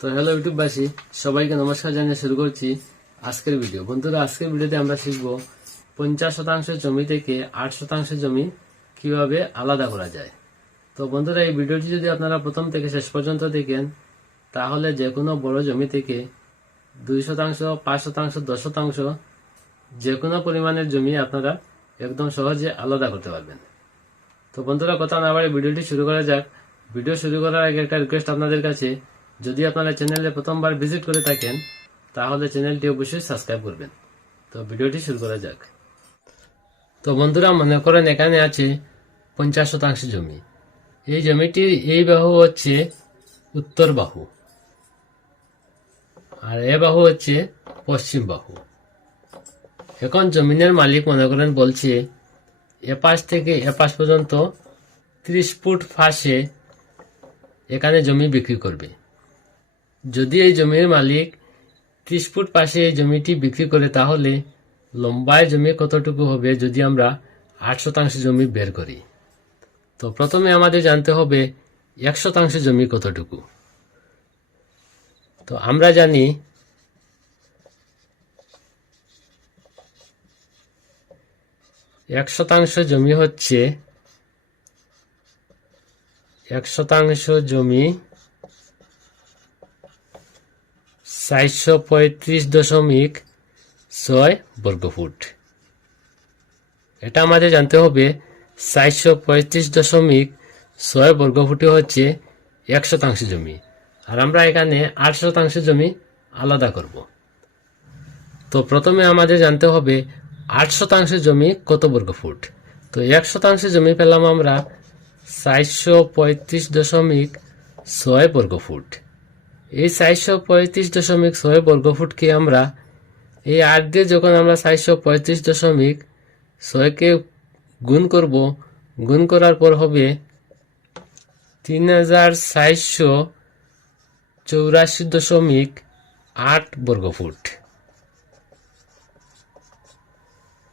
তো হ্যালো ইউটিউববাসী, সবাইকে নমস্কার জানিয়ে শুরু করছি আজকের ভিডিও বন্ধুরা, আজকের ভিডিওতে আমরা শিখব পঞ্চাশ শতাংশ জমি থেকে আট শতাংশ জমি কীভাবে আলাদা করা যায়। তো বন্ধুরা, এই ভিডিওটি যদি আপনারা প্রথম থেকে শেষ পর্যন্ত দেখেন, তাহলে যে কোনো বড় জমি থেকে দুই শতাংশ, পাঁচ শতাংশ, দশ শতাংশ যে কোনো পরিমাণের জমি আপনারা একদম সহজে আলাদা করতে পারবেন। তো বন্ধুরা, কথা না বাড়ি ভিডিওটি শুরু করা যাক। ভিডিও শুরু করার আগে একটা রিকোয়েস্ট আপনাদের কাছে। যদি আপনারা চ্যানেলে প্রথমবার ভিজিট করে থাকেন, তাহলে চ্যানেলটি অবশ্যই সাবস্ক্রাইব করবেন। তো ভিডিওটি শুরু করা যাক। তো বন্ধুরা, মনে করেন এখানে আছে পঞ্চাশ শতাংশ জমি। এই জমিটির এই বাহু হচ্ছে উত্তর বাহু। আর এ বাহু হচ্ছে পশ্চিম বাহু। এখন জমিনের মালিক, মনে করেন, বলছে, এ পাশ থেকে, এ পাশ পর্যন্ত ত্রিশ ফুট ফাঁসে এখানে জমি বিক্রি করবে। যদি এই জমির মালিক ত্রিশ ফুট পাশে এই জমিটি বিক্রি করে, তাহলে লম্বায় জমি কতটুকু হবে যদি আমরা আট শতাংশ জমি বের করি? তো প্রথমে আমাদের জানতে হবে এক শতাংশ জমি কতটুকু। তো আমরা জানি এক শতাংশ জমি হচ্ছে এক শতাংশ জমি চারশো পঁয়ত্রিশ দশমিক ছয় বর্গফুট। এটা আমাদের জানতে হবে, চারশো পঁয়ত্রিশ দশমিক ছয় বর্গফুটে হচ্ছে এক শতাংশ জমি। আর আমরা এখানে আট শতাংশ জমি আলাদা করব। তো প্রথমে আমাদের জানতে হবে, আট শতাংশ জমি কত বর্গ ফুট তো এক শতাংশ জমি পেলাম আমরা চারশো পঁয়ত্রিশ দশমিক ছয় বর্গ ফুট এই চারশো পঁয়ত্রিশ দশমিক ছয় বর্গফুটকে আমরা এই আট দিয়ে যখন আমরা চারশো পঁয়ত্রিশ দশমিক ছয়কে গুণ করব, গুণ করার পর হবে তিন হাজার চারশো চৌরাশি দশমিক আট বর্গফুট।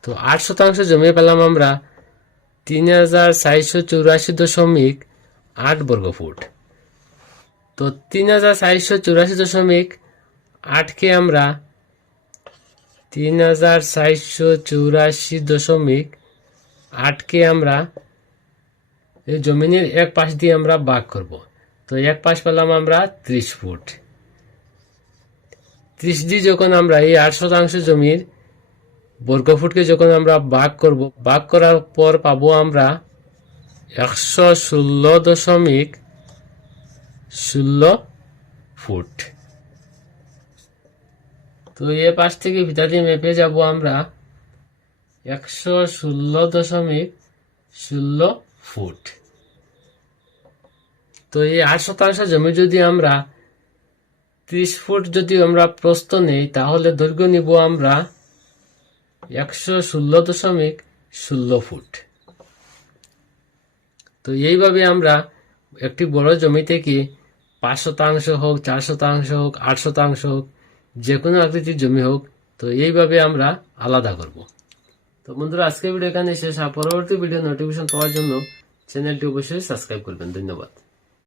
তো আট শতাংশ জমি পেলাম আমরা তিন হাজার চারশো চৌরাশি দশমিক আট বর্গ ফুট তো তিন হাজার চারশো চৌরাশি দশমিক আটকে আমরা তিন হাজার চারশো চৌরাশি দশমিক আটকে আমরা এই জমিনের এক পাশ দিয়ে আমরা বাঘ করব। তো এক পাশ পেলাম আমরা ত্রিশ ফুট। ত্রিশ দিয়ে যখন আমরা এই আট শতাংশ জমির বর্গফুটকে যখন আমরা বাঘ করব, বাঘ করার পর পাবো আমরা একশো ষোলো দশমিক ষোলো ফুট। তো এ পাশ থেকে ভিতরে মেপে যাব আমরা একশো ষোলো দশমিক ষোলো ফুট। তো এই আট শতাংশ জমি যদি আমরা ত্রিশ ফুট যদি আমরা প্রস্ত নেই, তাহলে দৈর্ঘ্য নিব আমরা একশো ষোলো দশমিক ষোলো ফুট। তো এইভাবে আমরা একটি বড় জমি থেকে পাঁচ শতাংশ হোক চার শতাংশ হোক আট শতাংশ হোক যে কোনো আকৃতির জমি হোক, তো এইভাবে আমরা আলাদা করব। তো বন্ধুরা, আজকের ভিডিও এখানে শেষ। আর পরবর্তী ভিডিও নোটিফিকেশন পাওয়ার জন্য চ্যানেলটি অবশ্যই সাবস্ক্রাইব করবেন। ধন্যবাদ।